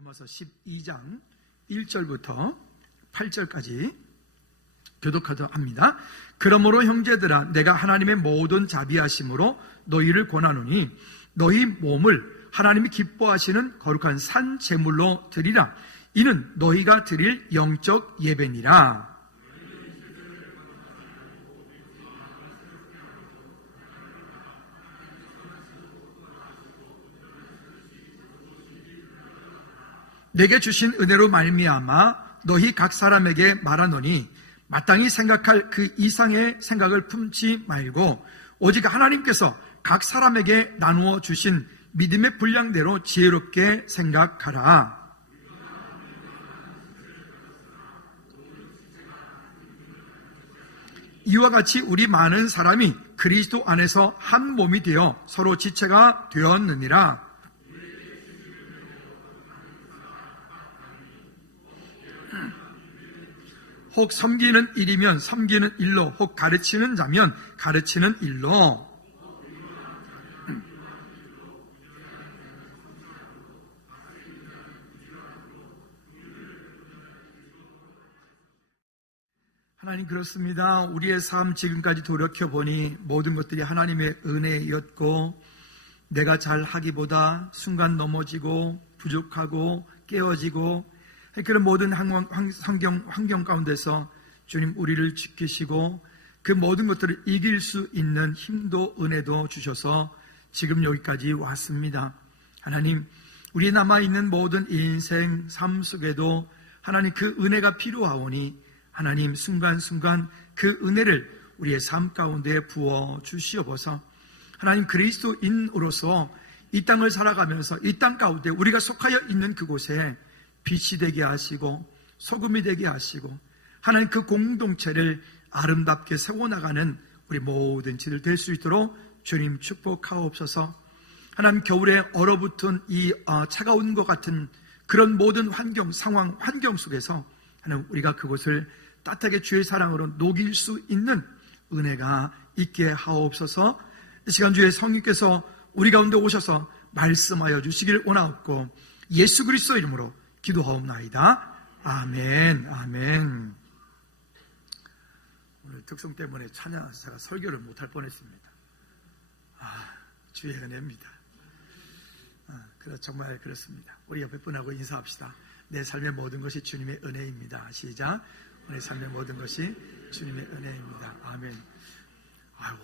로마서 12장 1절부터 8절까지 교독하도록 합니다. 그러므로 형제들아, 내가 하나님의 모든 자비하심으로 너희를 권하노니 너희 몸을 하나님이 기뻐하시는 거룩한 산 제물로 드리라. 이는 너희가 드릴 영적 예배니라. 내게 주신 은혜로 말미암아 너희 각 사람에게 말하노니 마땅히 생각할 그 이상의 생각을 품지 말고 오직 하나님께서 각 사람에게 나누어 주신 믿음의 분량대로 지혜롭게 생각하라. 이와 같이 우리 많은 사람이 그리스도 안에서 한 몸이 되어 서로 지체가 되었느니라. 혹 섬기는 일이면 섬기는 일로, 혹 가르치는 자면 가르치는 일로. 하나님, 그렇습니다. 우리의 삶 지금까지 돌이켜보니 모든 것들이 하나님의 은혜였고 내가 잘하기보다 순간 넘어지고 부족하고 깨어지고 그런 모든 환경 가운데서 주님 우리를 지키시고 그 모든 것들을 이길 수 있는 힘도 은혜도 주셔서 지금 여기까지 왔습니다. 하나님, 우리 남아있는 모든 인생 삶 속에도 하나님 그 은혜가 필요하오니 하나님 순간순간 그 은혜를 우리의 삶 가운데 부어 주시옵소서. 하나님, 그리스도인으로서 이 땅을 살아가면서 이 땅 가운데 우리가 속하여 있는 그곳에 빛이 되게 하시고 소금이 되게 하시고 하나님 그 공동체를 아름답게 세워나가는 우리 모든 지들 될 수 있도록 주님 축복하옵소서. 하나님, 겨울에 얼어붙은 이 차가운 것 같은 그런 모든 환경 상황 환경 속에서 하나님 우리가 그곳을 따뜻하게 주의 사랑으로 녹일 수 있는 은혜가 있게 하옵소서. 이 시간 주의 성령께서 우리 가운데 오셔서 말씀하여 주시길 원하옵고 예수 그리스도 이름으로 기도하옵나이다. 아멘. 아멘. 오늘 특성 때문에 찬양에서 제가 설교를 못할 뻔했습니다. 주의 은혜입니다. 정말 그렇습니다. 우리 옆에 분하고 인사합시다. 내 삶의 모든 것이 주님의 은혜입니다. 시작. 내 삶의 모든 것이 주님의 은혜입니다. 아멘.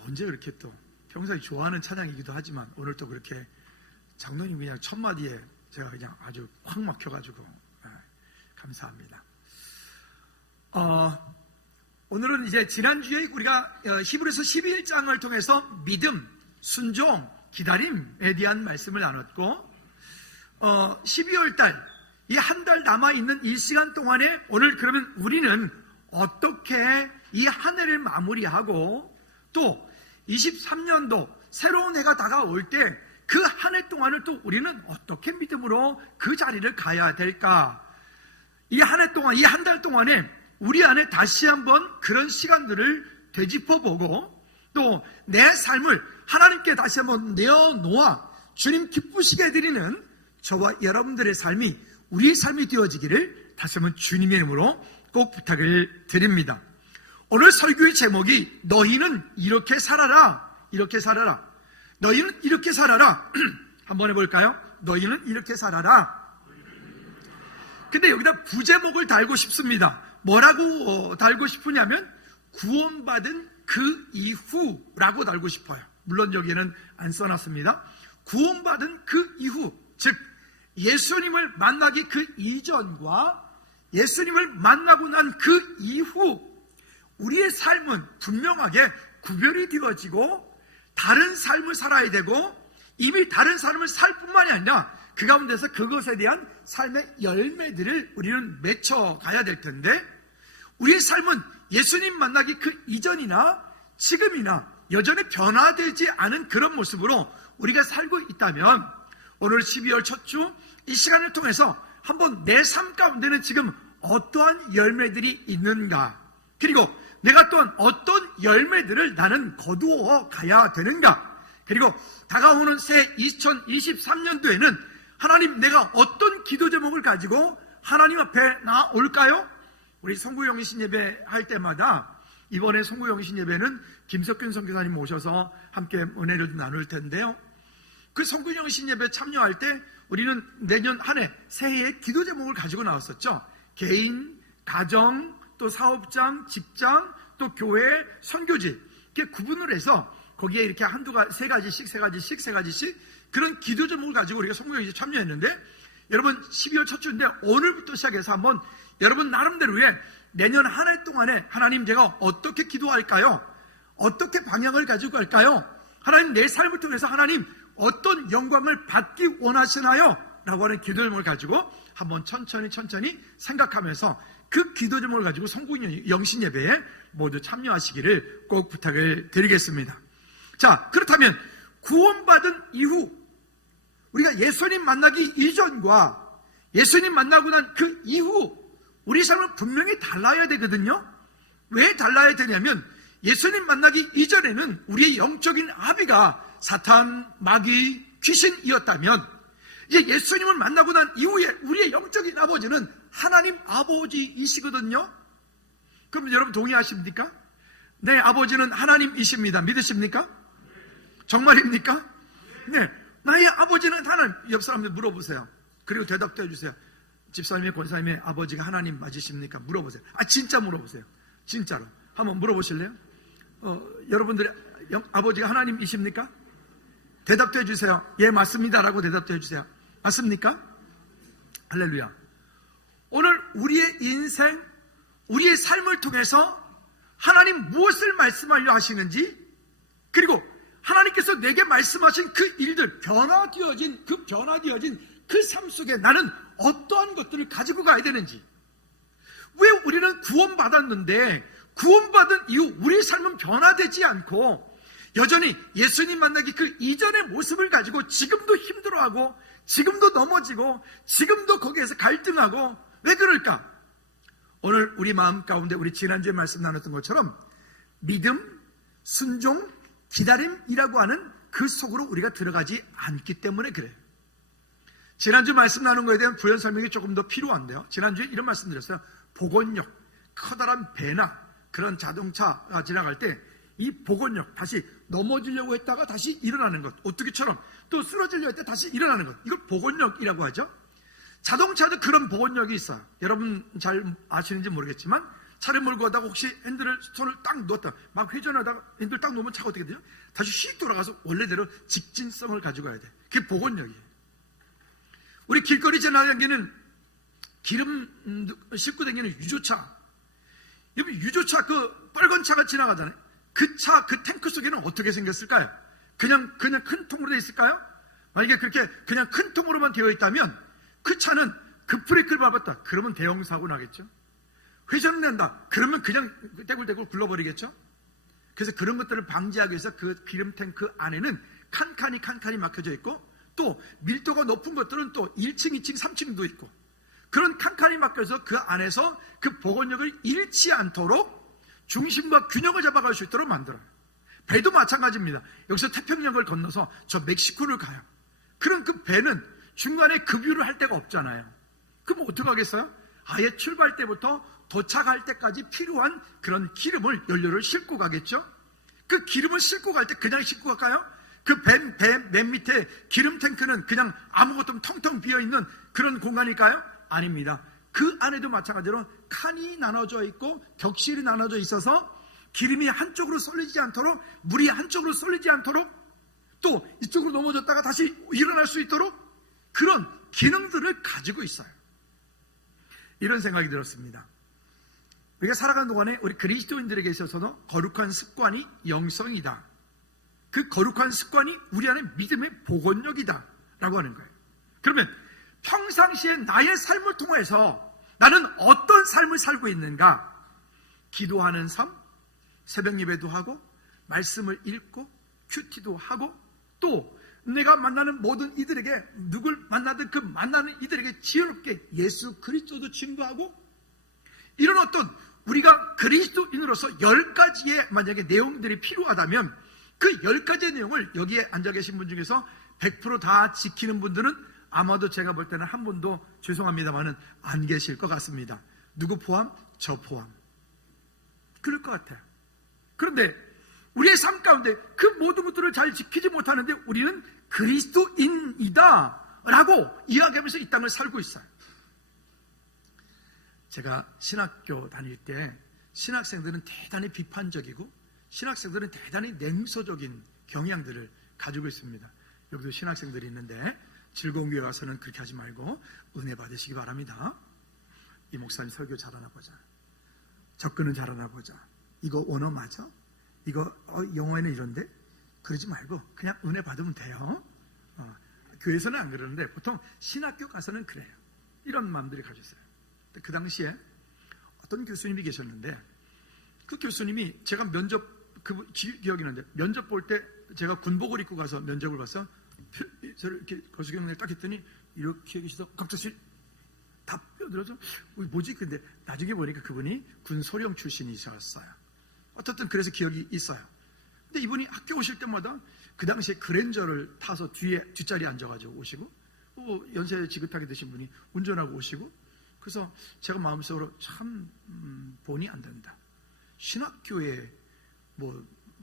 언제 그렇게 또 평소에 좋아하는 찬양이기도 하지만 오늘 또 그렇게 장로님 그냥 첫 마디에 제가 그냥 아주 확 막혀가지고 감사합니다. 오늘은 이제 지난주에 우리가 히브리서 11장을 통해서 믿음, 순종, 기다림에 대한 말씀을 나눴고 12월달 이 한 달 남아있는 이 시간 동안에 오늘 그러면 우리는 어떻게 이 한 해를 마무리하고 또 23년도 새로운 해가 다가올 때 그 한 해 동안을 또 우리는 어떻게 믿음으로 그 자리를 가야 될까? 이 한 해 동안, 이 한 달 동안에 우리 안에 다시 한번 그런 시간들을 되짚어보고 또 내 삶을 하나님께 다시 한번 내어놓아 주님 기쁘시게 해드리는 저와 여러분들의 삶이 우리의 삶이 되어지기를 다시 한번 주님의 이름으로 꼭 부탁을 드립니다. 오늘 설교의 제목이 너희는 이렇게 살아라. 이렇게 살아라. 너희는 이렇게 살아라. 한번 해볼까요? 너희는 이렇게 살아라. 근데 여기다 부제목을 달고 싶습니다. 뭐라고 달고 싶으냐면 구원받은 그 이후라고 달고 싶어요. 물론 여기에는 안 써놨습니다. 구원받은 그 이후, 즉 예수님을 만나기 그 이전과 예수님을 만나고 난 그 이후 우리의 삶은 분명하게 구별이 되어지고 다른 삶을 살아야 되고 이미 다른 삶을 살 뿐만이 아니라 그 가운데서 그것에 대한 삶의 열매들을 우리는 맺혀가야 될 텐데 우리의 삶은 예수님 만나기 그 이전이나 지금이나 여전히 변화되지 않은 그런 모습으로 우리가 살고 있다면 오늘 12월 첫 주 이 시간을 통해서 한번 내 삶 가운데는 지금 어떠한 열매들이 있는가, 그리고 내가 또한 어떤 열매들을 나는 거두어 가야 되는가, 그리고 다가오는 새 2023년도에는 하나님, 내가 어떤 기도 제목을 가지고 하나님 앞에 나올까요? 우리 성구영신 예배 할 때마다, 이번에 성구영신 예배는 김석균 선교사님 모셔서 함께 은혜를 나눌 텐데요, 그 성구영신 예배 참여할 때 우리는 내년 한 해 새해의 기도 제목을 가지고 나왔었죠. 개인, 가정, 또 사업장, 직장, 또 교회, 선교지, 이렇게 구분을 해서 거기에 이렇게 세 가지씩 그런 기도 제목을 가지고 우리가 성구영신 참여했는데, 여러분 12월 첫 주인데 오늘부터 시작해서 한번 여러분 나름대로의 내년 한 해 동안에 하나님, 제가 어떻게 기도할까요? 어떻게 방향을 가지고 갈까요? 하나님, 내 삶을 통해서 하나님 어떤 영광을 받기 원하시나요? 라고 하는 기도 제목을 가지고 한번 천천히 생각하면서 그 기도 제목을 가지고 성구영신 예배에 모두 참여하시기를 꼭 부탁을 드리겠습니다. 자, 그렇다면 구원받은 이후 우리가 예수님 만나기 이전과 예수님 만나고 난 그 이후 우리 삶은 분명히 달라야 되거든요. 왜 달라야 되냐면, 예수님 만나기 이전에는 우리의 영적인 아비가 사탄, 마귀, 귀신이었다면, 이제 예수님을 만나고 난 이후에 우리의 영적인 아버지는 하나님 아버지이시거든요. 그럼 여러분 동의하십니까? 내 아버지는 하나님이십니다. 믿으십니까? 정말입니까? 네, 나의 아버지는 하나님. 옆 사람들 물어보세요. 그리고 대답도 해주세요. 집사님의 권사님의 아버지가 하나님 맞으십니까? 물어보세요. 진짜 물어보세요. 진짜로 한번 물어보실래요? 여러분들의 아버지가 하나님이십니까? 대답도 해주세요. 예, 맞습니다 라고 대답도 해주세요. 맞습니까? 할렐루야. 오늘 우리의 인생, 우리의 삶을 통해서 하나님 무엇을 말씀하려 하시는지, 그리고 하나님께서 내게 말씀하신 그 일들, 변화되어진 그 삶 속에 나는 어떠한 것들을 가지고 가야 되는지, 왜 우리는 구원받았는데 구원받은 이후 우리의 삶은 변화되지 않고 여전히 예수님 만나기 그 이전의 모습을 가지고 지금도 힘들어하고, 지금도 넘어지고, 지금도 거기에서 갈등하고, 왜 그럴까? 오늘 우리 마음 가운데 우리 지난주에 말씀 나눴던 것처럼 믿음, 순종, 기다림이라고 하는 그 속으로 우리가 들어가지 않기 때문에 그래요. 지난주 말씀 나눈 거에 대한 부연 설명이 조금 더 필요한데요, 지난주에 이런 말씀 드렸어요. 복원력, 커다란 배나 그런 자동차가 지나갈 때 이 복원력, 다시 넘어지려고 했다가 다시 일어나는 것, 오뚜기처럼 또 쓰러지려고 했다 다시 일어나는 것, 이걸 복원력이라고 하죠. 자동차도 그런 복원력이 있어요. 여러분 잘 아시는지 모르겠지만, 차를 몰고 가다가 혹시 손을 딱 놓았다, 막 회전하다가 핸들 딱 놓으면 차가 어떻게 되죠? 다시 휙 돌아가서 원래대로 직진성을 가지고 가야 돼. 그게 복원력이에요. 우리 길거리 지나다니는 기름 싣고 다니는 유조차, 여기 유조차 그 빨간 차가 지나가잖아요. 그 차, 그 탱크 속에는 어떻게 생겼을까요? 그냥 큰 통으로 되어 있을까요? 만약에 그렇게 그냥 큰 통으로만 되어 있다면 그 차는 급브레이크를 밟았다, 그러면 대형 사고 나겠죠. 회전을 낸다, 그러면 그냥 떼굴떼굴 굴러버리겠죠. 그래서 그런 것들을 방지하기 위해서 그 기름 탱크 안에는 칸칸이 막혀져 있고, 또 밀도가 높은 것들은 또 1층, 2층, 3층도 있고, 그런 칸칸이 막혀서 그 안에서 그 복원력을 잃지 않도록 중심과 균형을 잡아갈 수 있도록 만들어요. 배도 마찬가지입니다. 여기서 태평양을 건너서 저 멕시코를 가요. 그럼 그 배는 중간에 급유를 할 데가 없잖아요. 그럼 어떻게 하겠어요? 아예 출발 때부터 도착할 때까지 필요한 그런 기름을, 연료를 싣고 가겠죠. 그 기름을 싣고 갈 때 그냥 싣고 갈까요? 그 배 맨 밑에 기름 탱크는 그냥 아무것도 없는 텅텅 비어있는 그런 공간일까요? 아닙니다. 그 안에도 마찬가지로 칸이 나눠져 있고 격실이 나눠져 있어서 기름이 한쪽으로 쏠리지 않도록, 물이 한쪽으로 쏠리지 않도록, 또 이쪽으로 넘어졌다가 다시 일어날 수 있도록 그런 기능들을 가지고 있어요. 이런 생각이 들었습니다. 우리가 살아가는 동안에 우리 그리스도인들에게 있어서도 거룩한 습관이 영성이다, 그 거룩한 습관이 우리 안에 믿음의 복원력이다 라고 하는 거예요. 그러면 평상시에 나의 삶을 통해서 나는 어떤 삶을 살고 있는가? 기도하는 삶, 새벽 예배도 하고, 말씀을 읽고, 큐티도 하고, 또 내가 만나는 모든 이들에게, 누굴 만나든 그 만나는 이들에게 지혜롭게 예수 그리스도도 증거하고, 이런 어떤 우리가 그리스도인으로서 10가지의 만약에 내용들이 필요하다면 그 10가지의 내용을 여기에 앉아 계신 분 중에서 100% 다 지키는 분들은 아마도 제가 볼 때는 한 분도 죄송합니다만은 안 계실 것 같습니다. 누구 포함? 저 포함. 그럴 것 같아요. 그런데 우리의 삶 가운데 그 모든 것들을 잘 지키지 못하는데 우리는 그리스도인이다 라고 이야기하면서 이 땅을 살고 있어요. 제가 신학교 다닐 때 신학생들은 대단히 비판적이고 신학생들은 대단히 냉소적인 경향들을 가지고 있습니다. 여기도 신학생들이 있는데 즐거운 교회 와서는 그렇게 하지 말고 은혜 받으시기 바랍니다. 이 목사님 설교 잘하나 보자. 접근은 잘하나 보자. 이거 언어 맞아? 이거 영어에는 이런데? 그러지 말고 그냥 은혜 받으면 돼요. 교회에서는 안 그러는데 보통 신학교 가서는 그래요. 이런 마음들이 가지고 있어요. 그 당시에 어떤 교수님이 계셨는데 그 교수님이 제가 기억이 나는데 면접 볼 때 제가 군복을 입고 가서 면접을 봐서 저를 이렇게 거수경례를 딱 했더니 이렇게 계시다 갑자기 다 뼈들어서 뭐지? 근데 나중에 보니까 그분이 군소령 출신이셨어요. 어떻든 그래서 기억이 있어요. 근데 이분이 학교 오실 때마다 그 당시에 그랜저를 타서 뒷자리에 앉아가지고 오시고 연세 지긋하게 되신 분이 운전하고 오시고 그래서 제가 마음속으로 참 본이 안 된다. 신학교에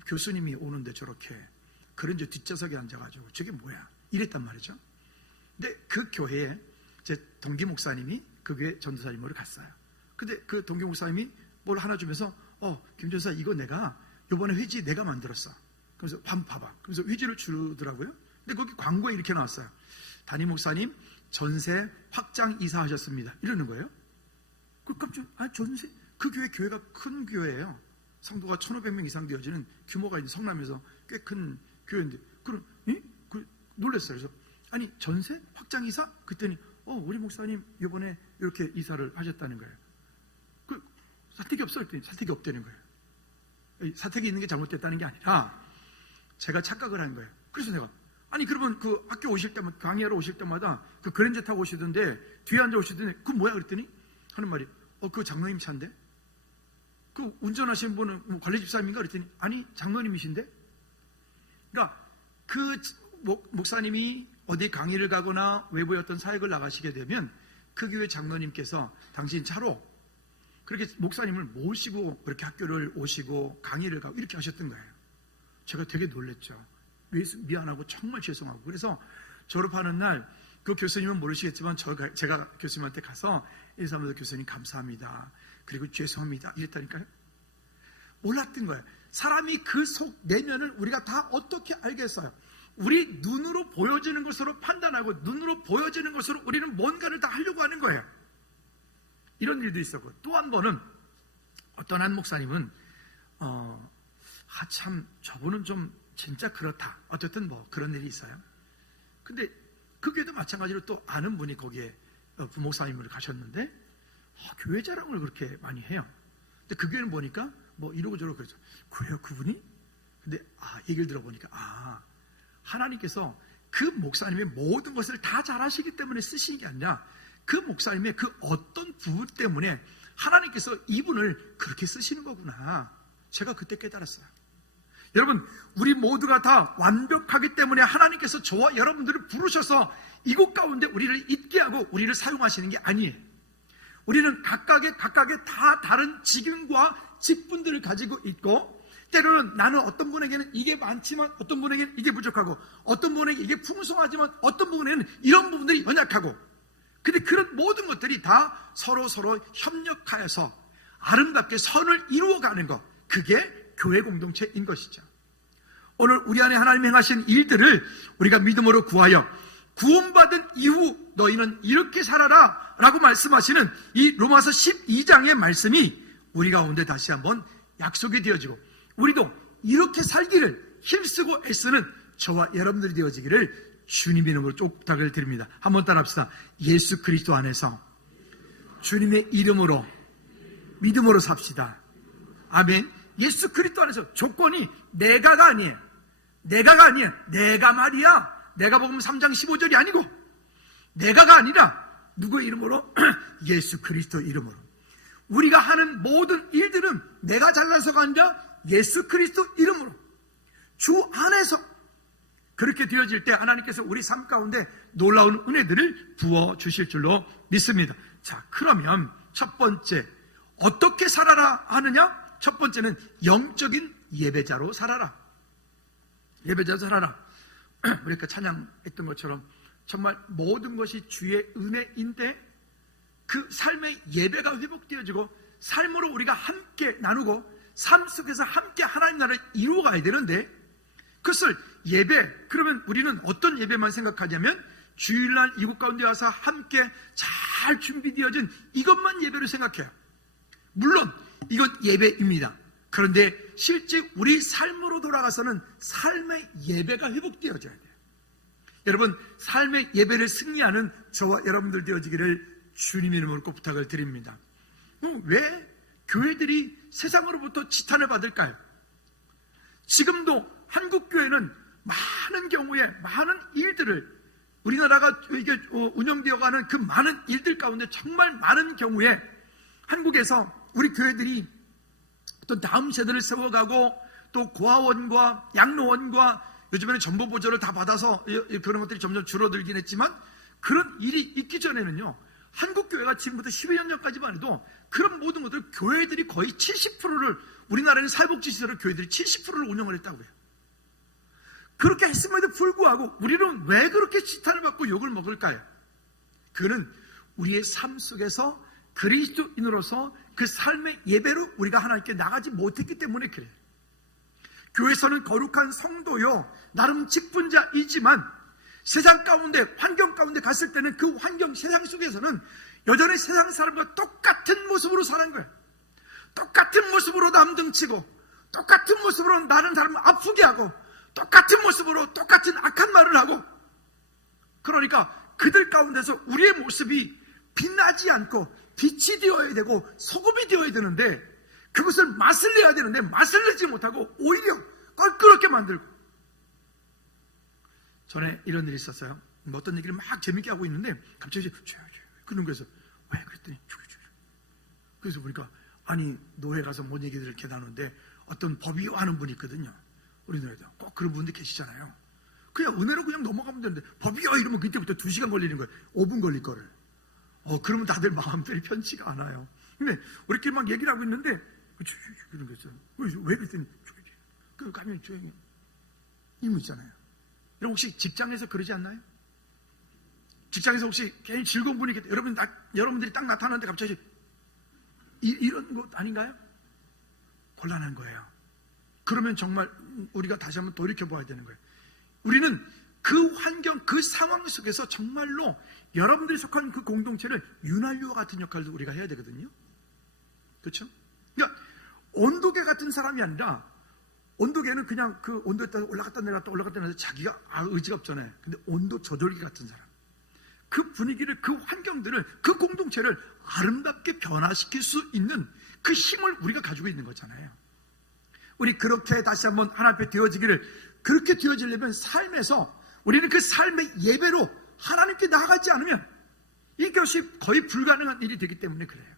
교수님이 오는데 저렇게 그랜저 뒷좌석에 앉아가지고 저게 뭐야 이랬단 말이죠. 근데 그 교회에 제 동기 목사님이 그 교회 전도사님으로 갔어요. 근데 그 동기 목사님이 뭘 하나 주면서 김 전사 이거 내가 요번에 회지 내가 만들었어. 그래서 한번 봐봐. 그래서 회지를 주더라고요. 근데 거기 광고에 이렇게 나왔어요. 담임 목사님 전세 확장 이사하셨습니다. 이러는 거예요. 그 깜짝 전세? 그 교회가 큰 교회예요. 성도가 1,500명 이상 되어지는 규모가 있는 성남에서 꽤 큰 교회인데 그럼 놀랐어요. 그래서 아니 전세 확장 이사? 그랬더니 우리 목사님 이번에 이렇게 이사를 하셨다는 거예요. 그 사택이 없어? 그랬더니 사택이 없다는 거예요. 사택이 있는 게 잘못됐다는 게 아니라 제가 착각을 한 거예요. 그래서 내가 아니 그러면 그 학교 오실 때마다 강의하러 오실 때마다 그 그랜저 타고 오시던데 뒤에 앉아 오시던데 그 뭐야 그랬더니 하는 말이 그 장로님 차인데 그 운전하시는 분은 관리 집사님인가 그랬더니 아니 장로님이신데. 그러니까 그 목사님이 어디 강의를 가거나 외부의 어떤 사역을 나가시게 되면 그 교회 장로님께서 당신 차로 그렇게 목사님을 모시고 그렇게 학교를 오시고 강의를 가고 이렇게 하셨던 거예요. 제가 되게 놀랬죠. 미안하고 정말 죄송하고. 그래서 졸업하는 날 그 교수님은 모르시겠지만 제가 교수님한테 가서 인사하면서 교수님 감사합니다. 그리고 죄송합니다. 이랬다니까요. 몰랐던 거예요. 사람이 그 속 내면을 우리가 다 어떻게 알겠어요? 우리 눈으로 보여지는 것으로 판단하고 눈으로 보여지는 것으로 우리는 뭔가를 다 하려고 하는 거예요. 이런 일도 있었고 또 한 번은 어떤 한 목사님은 참 저분은 좀 진짜 그렇다. 어쨌든 그런 일이 있어요. 근데 그 교회도 마찬가지로 또 아는 분이 거기에 부목사님으로 가셨는데 교회 자랑을 그렇게 많이 해요. 근데 그 교회는 보니까 이러고 저러고 그러죠. 그래요 그분이? 근데 얘기를 들어보니까 하나님께서 그 목사님의 모든 것을 다 잘하시기 때문에 쓰시는 게 아니라 그 목사님의 그 어떤 부분 때문에 하나님께서 이분을 그렇게 쓰시는 거구나. 제가 그때 깨달았어요. 여러분 우리 모두가 다 완벽하기 때문에 하나님께서 저와 여러분들을 부르셔서 이곳 가운데 우리를 있게 하고 우리를 사용하시는 게 아니에요. 우리는 각각의 다 다른 직임과 직분들을 가지고 있고 때로는 나는 어떤 분에게는 이게 많지만 어떤 분에게는 이게 부족하고 어떤 분에게 이게 풍성하지만 어떤 분에게는 이런 부분들이 연약하고 근데 그런 모든 것들이 다 서로 협력하여서 아름답게 선을 이루어가는 것 그게 교회 공동체인 것이죠. 오늘 우리 안에 하나님이 행하신 일들을 우리가 믿음으로 구하여 구원받은 이후 너희는 이렇게 살아라 라고 말씀하시는 이 로마서 12장의 말씀이 우리 가운데 다시 한번 약속이 되어지고 우리도 이렇게 살기를 힘쓰고 애쓰는 저와 여러분들이 되어지기를 주님 이름으로 부탁을 드립니다. 한번 따라합시다. 예수 그리스도 안에서 주님의 이름으로 믿음으로 삽시다. 아멘. 예수 그리스도 안에서 조건이 내가가 아니에요. 내가 말이야. 내가복음 3장 15절이 아니고 내가가 아니라 누구의 이름으로? 예수 그리스도 이름으로. 우리가 하는 모든 일들은 내가 잘나서가 아니라 예수 그리스도 이름으로 주 안에서 그렇게 되어질 때 하나님께서 우리 삶 가운데 놀라운 은혜들을 부어주실 줄로 믿습니다. 자, 그러면 첫 번째, 어떻게 살아라 하느냐? 첫 번째는 영적인 예배자로 살아라. 예배자로 살아라. 우리가 찬양했던 것처럼 정말 모든 것이 주의 은혜인데 그 삶의 예배가 회복되어지고 삶으로 우리가 함께 나누고 삶 속에서 함께 하나님 나라를 이루어가야 되는데 그것을 예배, 그러면 우리는 어떤 예배만 생각하냐면 주일날 이곳 가운데 와서 함께 잘 준비되어진 이것만 예배로 생각해요. 물론 이건 예배입니다. 그런데 실제 우리 삶으로 돌아가서는 삶의 예배가 회복되어져야 돼요. 여러분, 삶의 예배를 승리하는 저와 여러분들 되어지기를 주님의 이름으로 꼭 부탁을 드립니다. 왜 교회들이 세상으로부터 지탄을 받을까요? 지금도 한국교회는 많은 경우에 많은 일들을 우리나라가 이게 운영되어가는 그 많은 일들 가운데 정말 많은 경우에 한국에서 우리 교회들이 또 다음 세대를 세워가고 또 고아원과 양로원과 요즘에는 전보보조를 다 받아서 그런 것들이 점점 줄어들긴 했지만 그런 일이 있기 전에는요, 한국교회가 지금부터 12년 전까지만 해도 그런 모든 것들 교회들이 거의 70%를 우리나라는 사회복지시설을 교회들이 70%를 운영을 했다고 해요. 그렇게 했음에도 불구하고 우리는 왜 그렇게 지탄을 받고 욕을 먹을까요? 그는 우리의 삶 속에서 그리스도인으로서 그 삶의 예배로 우리가 하나님께 나가지 못했기 때문에 그래요. 교회에서는 거룩한 성도요, 나름 직분자이지만 세상 가운데, 환경 가운데 갔을 때는 그 환경, 세상 속에서는 여전히 세상 사람과 똑같은 모습으로 사는 거예요. 똑같은 모습으로 남등치고 똑같은 모습으로 다른 사람을 아프게 하고 똑같은 모습으로 똑같은 악한 말을 하고, 그러니까 그들 가운데서 우리의 모습이 빛나지 않고 빛이 되어야 되고 소금이 되어야 되는데 그것을 맛을 내야 되는데 맛을 내지 못하고 오히려 껄끄럽게 만들고. 전에 이런 일이 있었어요. 어떤 얘기를 막 재밌게 하고 있는데 갑자기 그런 거에서 왜 그랬더니 그래서 보니까 아니 노회 가서 뭔 얘기들을 이렇게 나누는데 어떤 법이요 하는 분이 있거든요. 우리 노회도 꼭 그런 분들 계시잖아요. 그냥 은혜로 그냥 넘어가면 되는데 법이요 이러면 그때부터 2시간 걸리는 거예요. 5분 걸릴 거를. 그러면 다들 마음들이 편치가 않아요. 근데 우리끼리 막 얘기를 하고 있는데 그런 거 있어요. 왜 그랬더니 그 가면 조용히 이거 있잖아요. 여러분 혹시 직장에서 그러지 않나요? 직장에서 혹시 괜히 즐거운 분위기, 여러분들이 딱 나타나는데 갑자기 이런 것 아닌가요? 곤란한 거예요. 그러면 정말 우리가 다시 한번 돌이켜봐야 되는 거예요. 우리는 그 환경, 그 상황 속에서 정말로 여러분들이 속한 그 공동체를 윤활유와 같은 역할도 우리가 해야 되거든요. 그렇죠? 그러니까 온도계 같은 사람이 아니라, 온도계는 그냥 그 온도에 따라 올라갔다 내려갔다 올라갔다 내려갔다 자기가 의지가 없잖아요. 근데 온도 조절기 같은 사람, 그 분위기를, 그 환경들을, 그 공동체를 아름답게 변화시킬 수 있는 그 힘을 우리가 가지고 있는 거잖아요. 우리 그렇게 다시 한번 하나님 앞에 되어지기를, 그렇게 되어지려면 삶에서 우리는 그 삶의 예배로 하나님께 나아가지 않으면 이것이 거의 불가능한 일이 되기 때문에 그래요.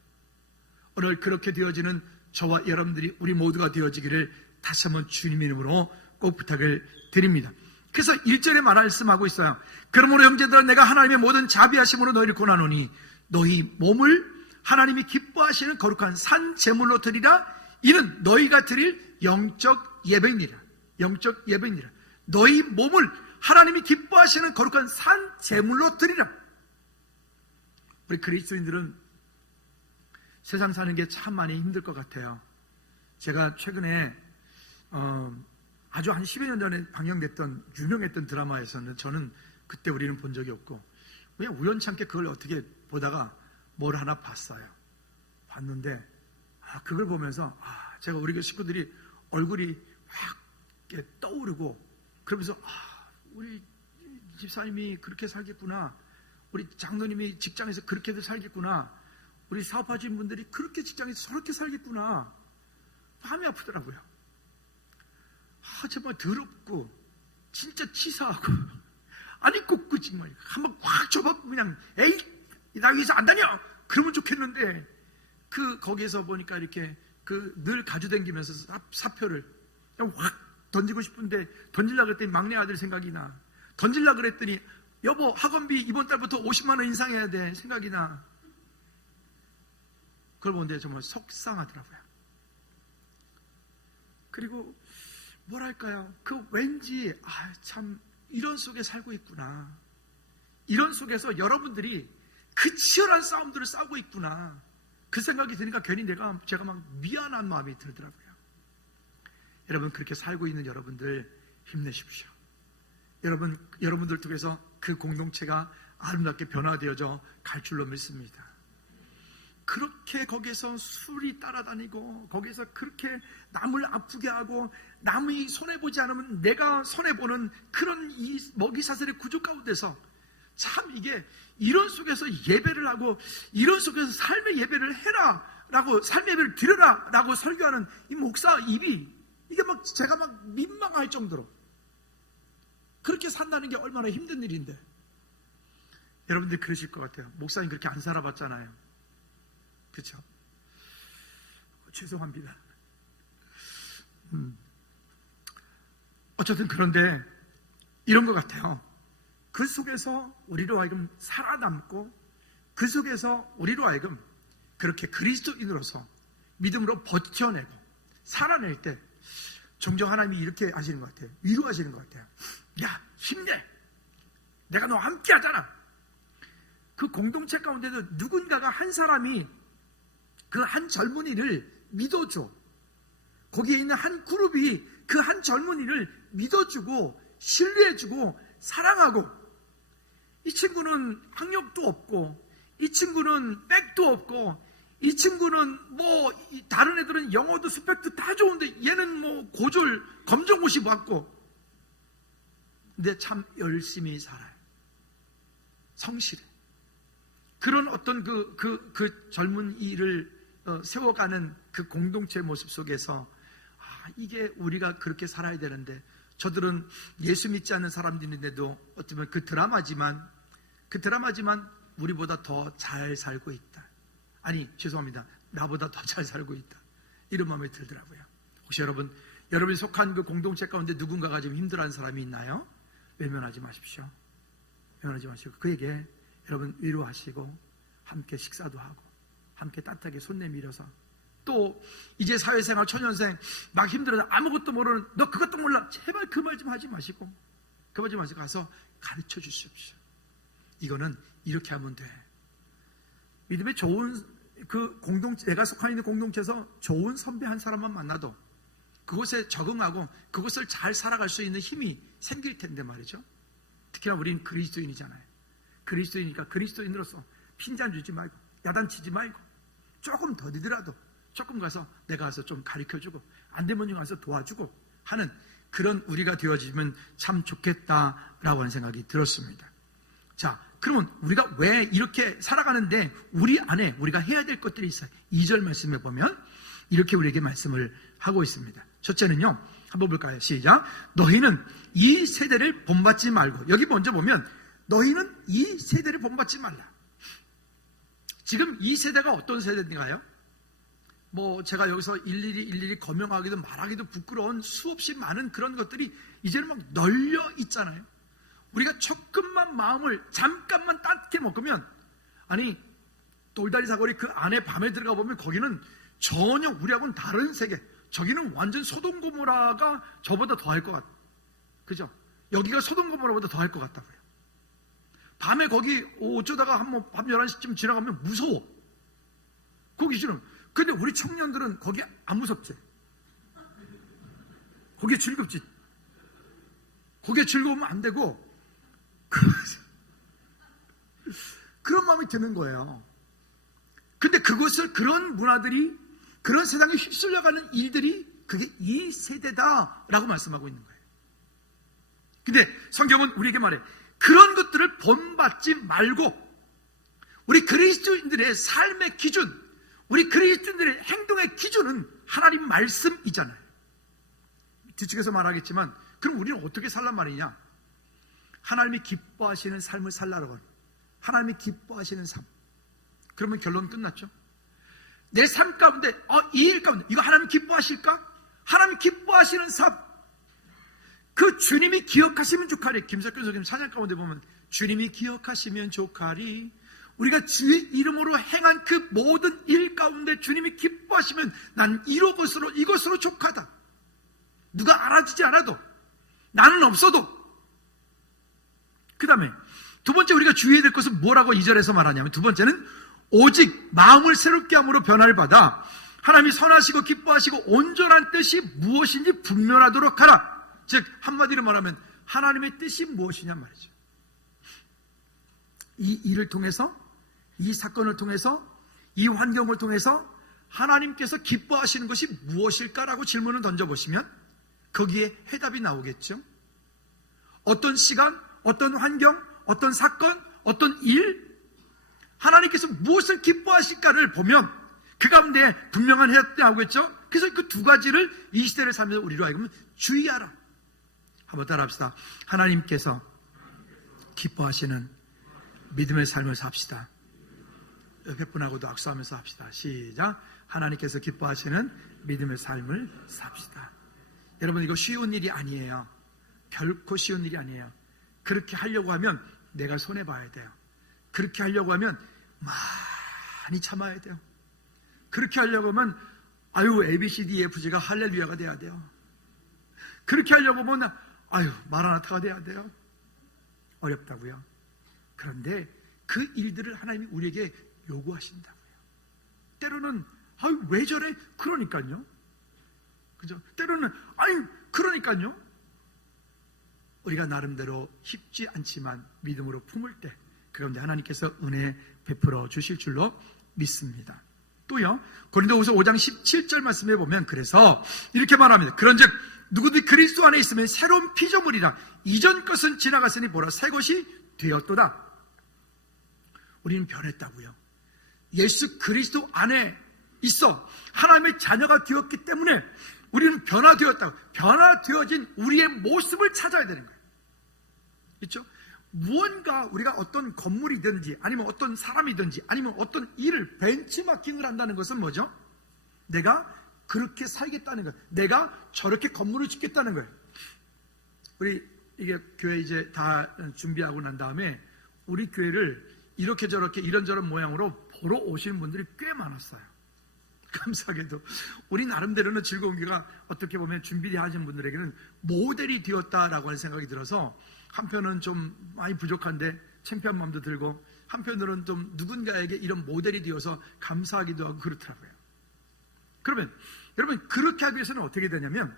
오늘 그렇게 되어지는 저와 여러분들이, 우리 모두가 되어지기를 다시 한번 주님의 이름으로 꼭 부탁을 드립니다. 그래서 1절에 말씀하고 있어요. 그러므로 형제들아, 내가 하나님의 모든 자비하심으로 너희를 권하노니 너희 몸을 하나님이 기뻐하시는 거룩한 산 제물로 드리라. 이는 너희가 드릴 영적 예배니라. 영적 예배니라. 너희 몸을 하나님이 기뻐하시는 거룩한 산 제물로 드리라. 우리 그리스도인들은 세상 사는 게 참 많이 힘들 것 같아요. 제가 최근에 아주 한 10여 년 전에 방영됐던 유명했던 드라마에서는 저는 그때 우리는 본 적이 없고 그냥 우연찮게 그걸 어떻게 보다가 뭘 하나 봤어요. 봤는데 그걸 보면서 제가 우리 식구들이 얼굴이 확 이렇게 떠오르고, 그러면서 우리 집사님이 그렇게 살겠구나, 우리 장로님이 직장에서 그렇게도 살겠구나, 우리 사업하시는 분들이 그렇게 직장에서 저렇게 살겠구나, 마음이 아프더라고요. 정말 더럽고 진짜 치사하고 아니 꼭 그 정말 한번 확 접어보고 그냥 에이 나 여기서 안 다녀 그러면 좋겠는데, 그 거기에서 보니까 이렇게 그 늘 가져다니면서 사표를 그냥 확 던지고 싶은데 던질라 그랬더니 막내 아들 생각이 나, 던질라 그랬더니 여보, 학원비 이번 달부터 50만 원 인상해야 돼. 생각이 나. 그걸 보는데 정말 속상하더라고요. 그리고 뭐랄까요, 그 왠지 참 이런 속에 살고 있구나, 이런 속에서 여러분들이 그 치열한 싸움들을 싸우고 있구나, 그 생각이 드니까 괜히 제가 막 미안한 마음이 들더라고요. 여러분, 그렇게 살고 있는 여러분들 힘내십시오. 여러분들 통해서 그 공동체가 아름답게 변화되어져 갈 줄로 믿습니다. 그렇게 거기에서 술이 따라다니고, 거기에서 그렇게 남을 아프게 하고, 남이 손해보지 않으면 내가 손해보는 그런 이 먹이사슬의 구조 가운데서 참 이게 이런 속에서 예배를 하고, 이런 속에서 삶의 예배를 해라 라고, 삶의 예배를 드려라 라고 설교하는 이 목사 입이, 이게 막 제가 막 민망할 정도로 그렇게 산다는 게 얼마나 힘든 일인데, 여러분들 그러실 것 같아요. 목사님 그렇게 안 살아봤잖아요. 그렇죠? 죄송합니다. 어쨌든 그런데 이런 것 같아요. 그 속에서 우리로 하여금 살아남고, 그 속에서 우리로 하여금 그렇게 그리스도인으로서 믿음으로 버텨내고 살아낼 때 종종 하나님이 이렇게 하시는 것 같아요. 위로하시는 것 같아요. 야, 힘내, 내가 너와 함께 하잖아. 그 공동체 가운데도 누군가가 한 사람이 그 한 젊은이를 믿어줘. 거기에 있는 한 그룹이 그 한 젊은이를 믿어주고 신뢰해주고 사랑하고, 이 친구는 학력도 없고, 이 친구는 백도 없고, 이 친구는 뭐 다른 애들은 영어도 스펙도 다 좋은데 얘는 뭐 고졸 검정고시 받고, 근데 참 열심히 살아요. 성실해. 그런 어떤 그 젊은이를 세워가는 그 공동체 모습 속에서 이게 우리가 그렇게 살아야 되는데, 저들은 예수 믿지 않는 사람들인데도 어쩌면 그 드라마지만 우리보다 더 잘 살고 있다. 아니, 죄송합니다. 나보다 더 잘 살고 있다. 이런 마음이 들더라고요. 혹시 여러분이 속한 그 공동체 가운데 누군가가 좀 힘들어하는 사람이 있나요? 외면하지 마십시오. 외면하지 마시고 그에게 여러분 위로하시고, 함께 식사도 하고, 함께 따뜻하게 손 내밀어서, 또 이제 사회생활 초년생 막 힘들어서 아무것도 모르는, 너 그것도 몰라, 제발 그 말 좀 하지 마시고, 그 말 좀 하시고 가서 가르쳐 주십시오. 이거는 이렇게 하면 돼. 믿음의 좋은 그 공동체, 내가 속한 있는 공동체에서 좋은 선배 한 사람만 만나도 그곳에 적응하고 그곳을 잘 살아갈 수 있는 힘이 생길 텐데 말이죠. 특히나 우린 그리스도인이잖아요. 그리스도이니까 그리스도인으로서 핀잔 주지 말고, 야단치지 말고, 조금 더디더라도 조금 가서 내가 가서 좀 가르쳐주고, 안 되면 좀 가서 도와주고 하는 그런 우리가 되어지면 참 좋겠다라고 하는 생각이 들었습니다. 자, 그러면 우리가 왜 이렇게 살아가는데 우리 안에 우리가 해야 될 것들이 있어요. 2절 말씀에 보면 이렇게 우리에게 말씀을 하고 있습니다. 첫째는요, 한번 볼까요? 시작. 너희는 이 세대를 본받지 말고, 여기 먼저 보면 너희는 이 세대를 본받지 말라. 지금 이 세대가 어떤 세대인가요? 뭐 제가 여기서 일일이 거명하기도 말하기도 부끄러운 수없이 많은 그런 것들이 이제는 막 널려 있잖아요. 우리가 조금만 마음을 잠깐만 따뜻해 먹으면, 아니 돌다리 사거리 그 안에 밤에 들어가 보면 거기는 전혀 우리하고는 다른 세계, 저기는 완전 소돔 고모라가 저보다 더할 것 같아요. 그죠? 여기가 소돔 고모라보다 더할 것 같다고요. 밤에 거기 어쩌다가 한번 밤 11시쯤 지나가면 무서워. 거기 지금. 근데 우리 청년들은 거기 안 무섭지. 거기에 즐겁지. 거기에 즐거우면 안 되고 그런 마음이 드는 거예요. 근데 그것을, 그런 문화들이, 그런 세상에 휩쓸려가는 일들이 그게 이 세대다라고 말씀하고 있는 거예요. 근데 성경은 우리에게 말해, 그런 것들을 본받지 말고 우리 그리스도인들의 삶의 기준, 우리 그리스도인들의 행동의 기준은 하나님 말씀이잖아요. 뒤쪽에서 말하겠지만, 그럼 우리는 어떻게 살란 말이냐? 하나님이 기뻐하시는 삶을 살라고. 하나님이 기뻐하시는 삶. 그러면 결론 끝났죠. 내 삶 가운데, 이 일 가운데 이거 하나님 기뻐하실까? 하나님 기뻐하시는 삶, 그 주님이 기억하시면 좋하리. 김석균 선생님 찬양 가운데 보면 주님이 기억하시면 족하리. 우리가 주의 이름으로 행한 그 모든 일 가운데 주님이 기뻐하시면 난 이것으로 족하다. 누가 알아주지 않아도, 나는 없어도. 그 다음에 두 번째 우리가 주의해야 될 것은 뭐라고 2절에서 말하냐면, 두 번째는 오직 마음을 새롭게 함으로 변화를 받아 하나님이 선하시고 기뻐하시고 온전한 뜻이 무엇인지 분별하도록 하라. 즉 한마디로 말하면 하나님의 뜻이 무엇이냐 말이죠. 이 일을 통해서, 이 사건을 통해서, 이 환경을 통해서 하나님께서 기뻐하시는 것이 무엇일까라고 질문을 던져보시면 거기에 해답이 나오겠죠. 어떤 시간, 어떤 환경, 어떤 사건, 어떤 일, 하나님께서 무엇을 기뻐하실까를 보면 그 가운데 분명한 해답이 나오겠죠. 그래서 그 두 가지를 이 시대를 살면서 우리로 하여금 주의하라. 한번 따라합시다. 하나님께서 기뻐하시는 믿음의 삶을 삽시다. 옆에 분하고도 악수하면서 합시다. 시작. 하나님께서 기뻐하시는 믿음의 삶을 삽시다. 여러분, 이거 쉬운 일이 아니에요. 결코 쉬운 일이 아니에요. 그렇게 하려고 하면 내가 손해봐야 돼요. 그렇게 하려고 하면 많이 참아야 돼요. 그렇게 하려고 하면 ABCDEFG가 할렐루야가 돼야 돼요. 그렇게 하려고 하면 마라나타가 돼야 돼요. 어렵다고요. 그런데 그 일들을 하나님이 우리에게 요구하신다고요. 때로는 왜 저래? 그러니까요. 그죠? 때로는 그러니까요. 우리가 나름대로 쉽지 않지만 믿음으로 품을 때 그런데 하나님께서 은혜 베풀어 주실 줄로 믿습니다. 또요, 고린도후서 5장 17절 말씀에 보면 그래서 이렇게 말합니다. 그런즉 누구든지 그리스도 안에 있으면 새로운 피조물이라. 이전 것은 지나갔으니 보라 새 것이 되었도다. 우리는 변했다고요. 예수 그리스도 안에 있어 하나님의 자녀가 되었기 때문에 우리는 변화되었다고. 변화되어진 우리의 모습을 찾아야 되는 거예요. 그렇죠? 무언가 우리가 어떤 건물이든지 아니면 어떤 사람이든지 아니면 어떤 일을 벤치마킹을 한다는 것은 뭐죠? 내가 그렇게 살겠다는 거예요. 내가 저렇게 건물을 짓겠다는 거예요. 우리 이게 교회 이제 다 준비하고 난 다음에 우리 교회를 이렇게 저렇게 이런저런 모양으로 보러 오시는 분들이 꽤 많았어요. 감사하게도 우리 나름대로는 즐거운 교회가 어떻게 보면 준비하신 분들에게는 모델이 되었다라고 하는 생각이 들어서 한편은 좀 많이 부족한데 창피한 마음도 들고 한편으로는 좀 누군가에게 이런 모델이 되어서 감사하기도 하고 그렇더라고요. 그러면 여러분 그렇게 하기 위해서는 어떻게 되냐면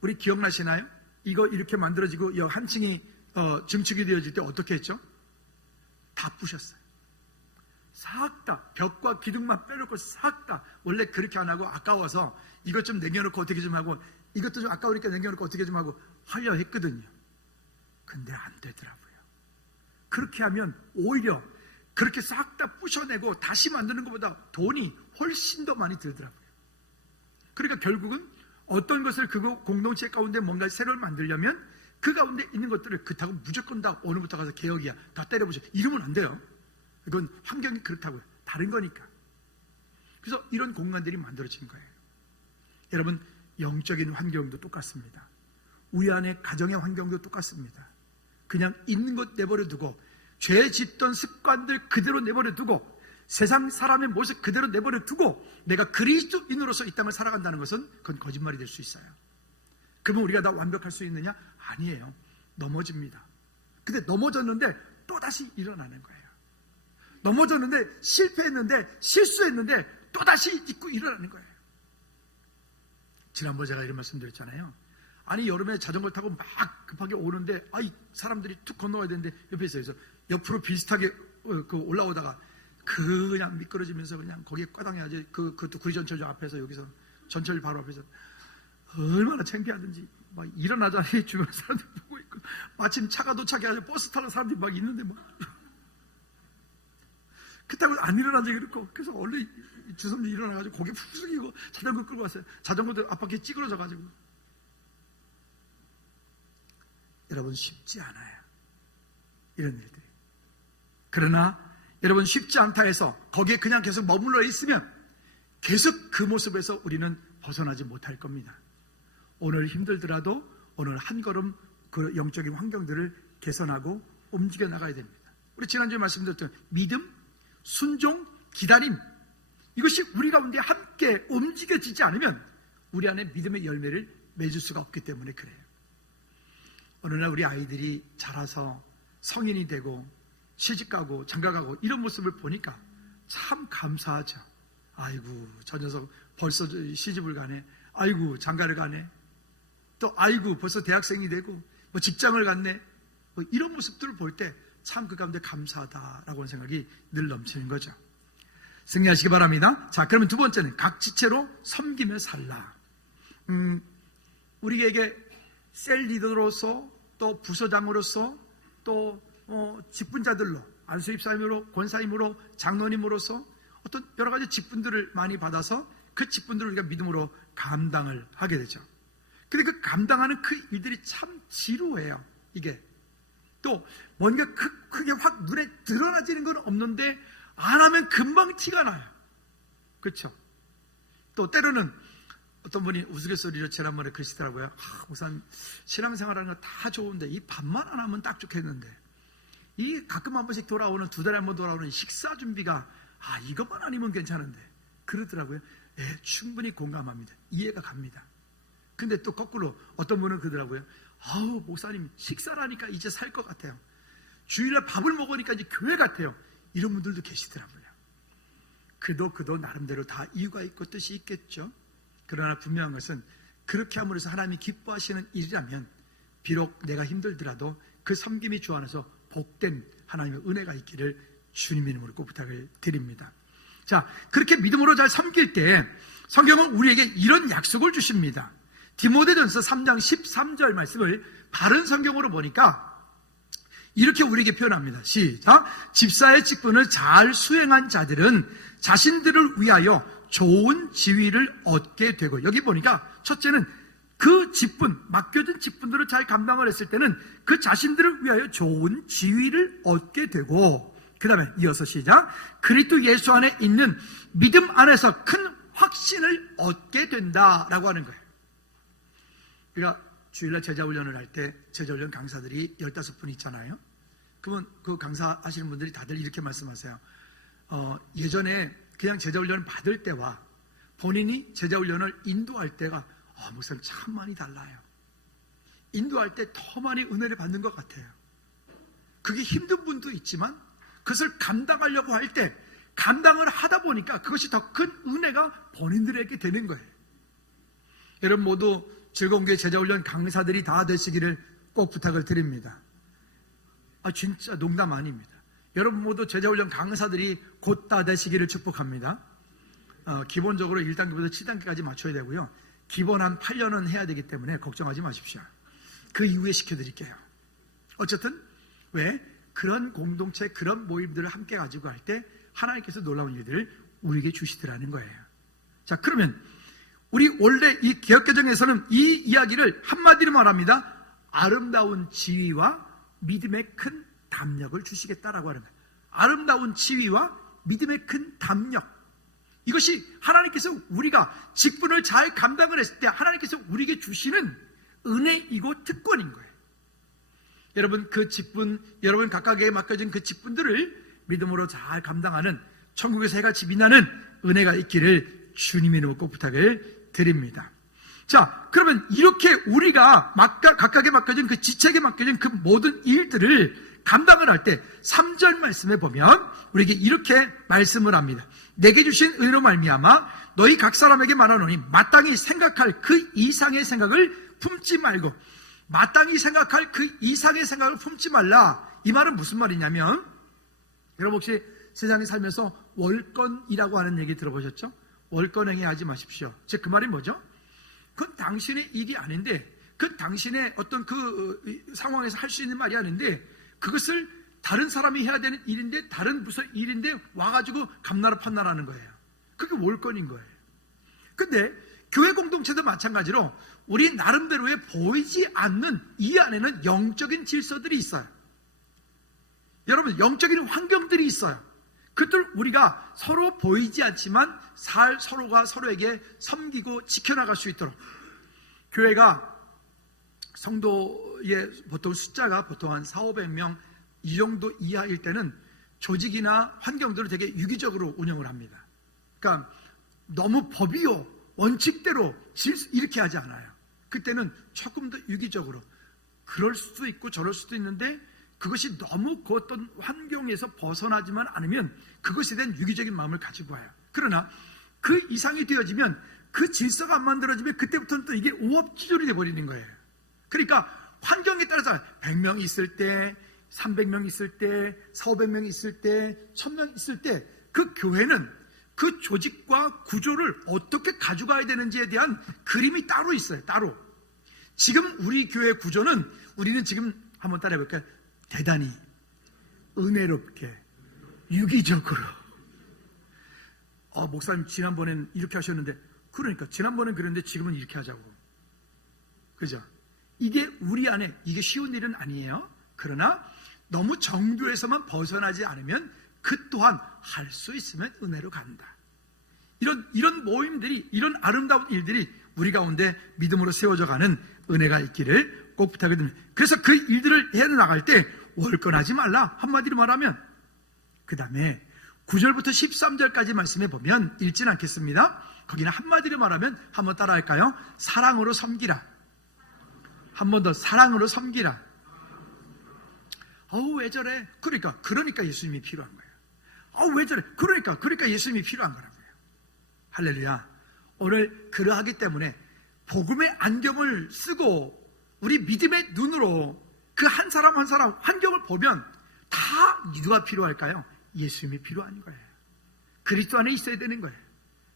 우리 기억나시나요? 이거 이렇게 만들어지고 여기 한 층이 증축이 되어질 때 어떻게 했죠? 다 부셨어요. 싹 다 벽과 기둥만 빼놓고 싹 다. 원래 그렇게 안 하고 아까워서 이것 좀 남겨놓고 어떻게 좀 하고 이것도 좀 아까우니까 남겨놓고 어떻게 좀 하고 하려 했거든요. 근데 안 되더라고요. 그렇게 하면 오히려 그렇게 싹 다 부셔내고 다시 만드는 것보다 돈이 훨씬 더 많이 들더라고요. 그러니까 결국은 어떤 것을 그 공동체 가운데 뭔가 새로 만들려면 그 가운데 있는 것들을 그렇다고 무조건 다 오늘부터 가서 개혁이야 다 때려부셔 이러면 안 돼요. 이건 환경이 그렇다고요. 다른 거니까. 그래서 이런 공간들이 만들어진 거예요. 여러분 영적인 환경도 똑같습니다. 우리 안에 가정의 환경도 똑같습니다. 그냥 있는 것 내버려 두고 죄 짓던 습관들 그대로 내버려 두고 세상 사람의 모습 그대로 내버려 두고 내가 그리스도인으로서 이 땅을 살아간다는 것은 그건 거짓말이 될 수 있어요. 그러면 우리가 다 완벽할 수 있느냐? 아니에요. 넘어집니다. 근데 넘어졌는데 또다시 일어나는 거예요. 넘어졌는데 실패했는데 실수했는데 또다시 잊고 일어나는 거예요. 지난번에 제가 이런 말씀 드렸잖아요. 아니 여름에 자전거 타고 막 급하게 오는데 사람들이 툭 건너가야 되는데 옆에 있어요. 그래서 옆으로 비슷하게 올라오다가 그냥 미끄러지면서 그냥 거기에 꽈당해야지 그것도 구리전철역 앞에서 여기서 전철 바로 앞에서 얼마나 창피하든지 막 일어나자니 주변 사람들 보고 있고 마침 차가 도착해가지고 버스 타는 사람들이 막 있는데 막 그렇다고 안 일어나지 그렇고 그래서 원래 주섬주 일어나가지고 고개 푹 숙이고 자전거 끌고 왔어요. 자전거도 앞바퀴 찌그러져가지고. 여러분 쉽지 않아요. 이런 일들이. 그러나 여러분 쉽지 않다 해서 거기에 그냥 계속 머물러 있으면 계속 그 모습에서 우리는 벗어나지 못할 겁니다. 오늘 힘들더라도 오늘 한 걸음 그 영적인 환경들을 개선하고 움직여 나가야 됩니다. 우리 지난주에 말씀드렸던 믿음, 순종, 기다림, 이것이 우리 가운데 함께 움직여지지 않으면 우리 안에 믿음의 열매를 맺을 수가 없기 때문에 그래요. 어느 날 우리 아이들이 자라서 성인이 되고 시집가고 장가가고 이런 모습을 보니까 참 감사하죠. 아이고, 저 녀석 벌써 시집을 가네. 아이고, 장가를 가네. 또 아이고, 벌써 대학생이 되고 뭐 직장을 갔네. 뭐 이런 모습들을 볼 때 참 그 가운데 감사하다라고 하는 생각이 늘 넘치는 거죠. 승리하시기 바랍니다. 자, 그러면 두 번째는 각 지체로 섬기며 살라. 우리에게 셀 리더로서 또 부서장으로서 또 직분자들로 안수입사임으로 권사임으로 장로님으로서 어떤 여러 가지 직분들을 많이 받아서 그 직분들을 우리가 믿음으로 감당을 하게 되죠. 근데 그 감당하는 그 일들이 참 지루해요. 이게 또 뭔가 크게 확 눈에 드러나지는 건 없는데 안 하면 금방 티가 나요. 그렇죠? 또 때로는 어떤 분이 우스갯소리로 지난번에 그러시더라고요. 우선 신앙생활하는 거 다 좋은데 이 밥만 안 하면 딱 좋겠는데 이 가끔 한 번씩 돌아오는, 두 달에 한 번 돌아오는 식사 준비가 이것만 아니면 괜찮은데 그러더라고요. 네, 충분히 공감합니다. 이해가 갑니다. 근데 또 거꾸로 어떤 분은 그러더라고요. 목사님 식사라니까 이제 살 것 같아요. 주일날 밥을 먹으니까 이제 교회 같아요. 이런 분들도 계시더라고요. 그도 나름대로 다 이유가 있고 뜻이 있겠죠. 그러나 분명한 것은 그렇게 함으로 해서 하나님이 기뻐하시는 일이라면 비록 내가 힘들더라도 그 섬김이 주 안에서 복된 하나님의 은혜가 있기를 주님의 이름으로 꼭 부탁을 드립니다. 자, 그렇게 믿음으로 잘 섬길 때 성경은 우리에게 이런 약속을 주십니다. 디모데전서 3장 13절 말씀을 바른 성경으로 보니까 이렇게 우리에게 표현합니다. 시작. 집사의 직분을 잘 수행한 자들은 자신들을 위하여 좋은 지위를 얻게 되고, 여기 보니까 첫째는 그 직분, 맡겨진 직분들을 잘 감당을 했을 때는 그 자신들을 위하여 좋은 지위를 얻게 되고, 그 다음에 이어서 시작. 그리스도 예수 안에 있는 믿음 안에서 큰 확신을 얻게 된다라고 하는 거예요. 우리가 주일날 제자훈련을 할 때 제자훈련 강사들이 15분 있잖아요. 그러면 그 강사하시는 분들이 다들 이렇게 말씀하세요. 예전에 그냥 제자훈련을 받을 때와 본인이 제자훈련을 인도할 때가 목사님 참 많이 달라요. 인도할 때 더 많이 은혜를 받는 것 같아요. 그게 힘든 분도 있지만 그것을 감당하려고 할 때 감당을 하다 보니까 그것이 더 큰 은혜가 본인들에게 되는 거예요. 여러분 모두 즐거운 교회 제자훈련 강사들이 다 되시기를 꼭 부탁을 드립니다. 진짜 농담 아닙니다. 여러분 모두 제자훈련 강사들이 곧 다 되시기를 축복합니다. 기본적으로 1단계부터 7단계까지 맞춰야 되고요. 기본 한 8년은 해야 되기 때문에 걱정하지 마십시오. 그 이후에 시켜드릴게요. 어쨌든 왜? 그런 공동체, 그런 모임들을 함께 가지고 할 때 하나님께서 놀라운 일들을 우리에게 주시더라는 거예요. 자, 그러면 우리 원래 이 개역개정에서는 이 이야기를 한마디로 말합니다. 아름다운 지위와 믿음의 큰 담력을 주시겠다라고 하는 거예요. 아름다운 지위와 믿음의 큰 담력. 이것이 하나님께서 우리가 직분을 잘 감당을 했을 때 하나님께서 우리에게 주시는 은혜이고 특권인 거예요. 여러분 그 직분, 여러분 각각에게 맡겨진 그 직분들을 믿음으로 잘 감당하는 천국에서 해가 빛나는 은혜가 있기를 주님의 이름으로 꼭 부탁을 드립니다. 자, 그러면 이렇게 우리가 각각에 맡겨진 그 지체에게 맡겨진 그 모든 일들을 감당을 할 때 3절 말씀에 보면 우리에게 이렇게 말씀을 합니다. 내게 주신 은혜로 말미암아 너희 각 사람에게 말하노니 마땅히 생각할 그 이상의 생각을 품지 말고, 마땅히 생각할 그 이상의 생각을 품지 말라. 이 말은 무슨 말이냐면, 여러분 혹시 세상에 살면서 월권이라고 하는 얘기 들어보셨죠? 월권행위 하지 마십시오. 즉 그 말이 뭐죠? 그건 당신의 일이 아닌데, 그건 당신의 어떤 그 상황에서 할 수 있는 말이 아닌데, 그것을 다른 사람이 해야 되는 일인데, 다른 부서 일인데 와가지고 감나라 판나라는 거예요. 그게 월권인 거예요. 근데 교회 공동체도 마찬가지로 우리 나름대로의 보이지 않는 이 안에는 영적인 질서들이 있어요. 여러분 영적인 환경들이 있어요. 그것들 우리가 서로 보이지 않지만 서로가 서로에게 섬기고 지켜나갈 수 있도록, 교회가 성도의 보통 숫자가 보통 한 400~500명 이 정도 이하일 때는 조직이나 환경들을 되게 유기적으로 운영을 합니다. 그러니까 너무 법이요 원칙대로 이렇게 하지 않아요. 그때는 조금 더 유기적으로, 그럴 수도 있고 저럴 수도 있는데 그것이 너무 그 어떤 환경에서 벗어나지만 않으면 그것에 대한 유기적인 마음을 가지고 와요. 그러나 그 이상이 되어지면, 그 질서가 안 만들어지면 그때부터는 또 이게 오합지졸이 돼버리는 거예요. 그러니까 환경에 따라서 100명 있을 때, 300명 있을 때, 400명 있을 때, 1000명 있을 때 그 교회는 그 조직과 구조를 어떻게 가져가야 되는지에 대한 그림이 따로 있어요. 따로. 지금 우리 교회 구조는, 우리는 지금 한번 따라해 볼까요? 대단히 은혜롭게 유기적으로. 목사님 지난번엔 이렇게 하셨는데, 그러니까 지난번엔 그랬는데 지금은 이렇게 하자고. 그죠? 이게 우리 안에, 이게 쉬운 일은 아니에요. 그러나 너무 정교에서만 벗어나지 않으면 그 또한 할 수 있으면 은혜로 간다. 이런 모임들이, 이런 아름다운 일들이 우리 가운데 믿음으로 세워져 가는 은혜가 있기를 꼭 부탁드립니다. 그래서 그 일들을 해나갈 때 월권하지 말라. 한마디로 말하면, 그 다음에 9절부터 13절까지 말씀해 보면 읽진 않겠습니다. 거기는 한마디로 말하면, 한번 따라 할까요? 사랑으로 섬기라. 한 번 더, 사랑으로 섬기라. 왜 저래? 그러니까 예수님이 필요한 거예요. 왜 저래? 그러니까 예수님이 필요한 거라고요. 할렐루야. 오늘 그러하기 때문에 복음의 안경을 쓰고 우리 믿음의 눈으로 그 한 사람 한 사람 환경을 보면 다 누가 필요할까요? 예수님이 필요한 거예요. 그리스도 안에 있어야 되는 거예요.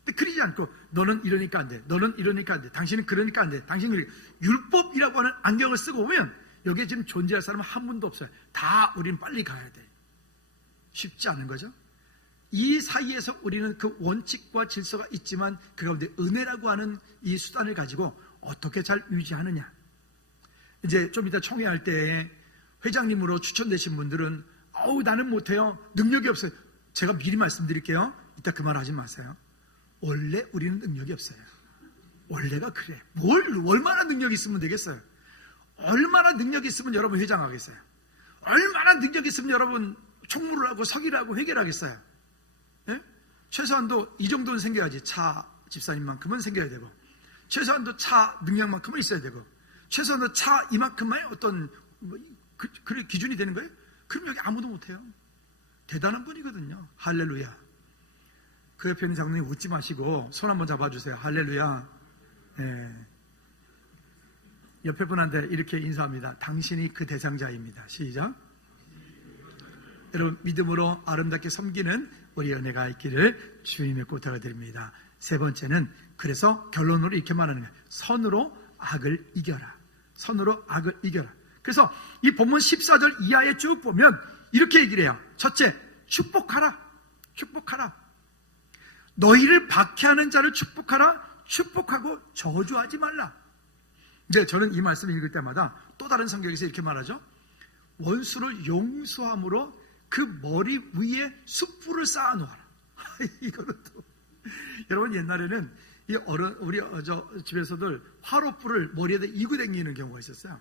근데 그러지 않고 너는 이러니까 안 돼, 너는 이러니까 안 돼, 당신은 그러니까 안 돼, 당신은 율법이라고 하는 안경을 쓰고 보면 여기에 지금 존재할 사람은 한 분도 없어요. 다 우리는 빨리 가야 돼. 쉽지 않은 거죠. 이 사이에서 우리는 그 원칙과 질서가 있지만 그 가운데 은혜라고 하는 이 수단을 가지고 어떻게 잘 유지하느냐. 이제 좀 이따 총회할 때 회장님으로 추천되신 분들은 나는 못해요, 능력이 없어요. 제가 미리 말씀드릴게요. 이따 그 말 하지 마세요. 원래 우리는 능력이 없어요. 원래가 그래. 얼마나 능력이 있으면 되겠어요? 얼마나 능력이 있으면 여러분 회장하겠어요? 얼마나 능력이 있으면 여러분 총무를 하고 서기를 하고 회계를 하겠어요? 예? 최소한도 이 정도는 생겨야지. 차 집사님만큼은 생겨야 되고, 최소한도 차 능력만큼은 있어야 되고, 최소한도 차 이만큼만의 어떤 그 기준이 되는 거예요? 그럼 여기 아무도 못해요. 대단한 분이거든요. 할렐루야. 그 옆에 있는 장로님 웃지 마시고 손 한번 잡아주세요. 할렐루야. 예. 옆에 분한테 이렇게 인사합니다. 당신이 그 대상자입니다. 시작. 여러분, 믿음으로 아름답게 섬기는 우리 은혜가 있기를 주님의 고타가 드립니다. 세 번째는, 그래서 결론으로 이렇게 말하는 거예요. 선으로 악을 이겨라. 선으로 악을 이겨라. 그래서 이 본문 14절 이하에 쭉 보면 이렇게 얘기를 해요. 첫째, 축복하라. 축복하라. 너희를 박해하는 자를 축복하라. 축복하고 저주하지 말라. 근데 저는 이 말씀을 읽을 때마다 또 다른 성경에서 이렇게 말하죠. 원수를 용서함으로 그 머리 위에 숯불을 쌓아놓아라. 이거는 또 여러분, 옛날에는 우리 집에서들 화롯불을 머리에다 이고 다니는 경우가 있었어요.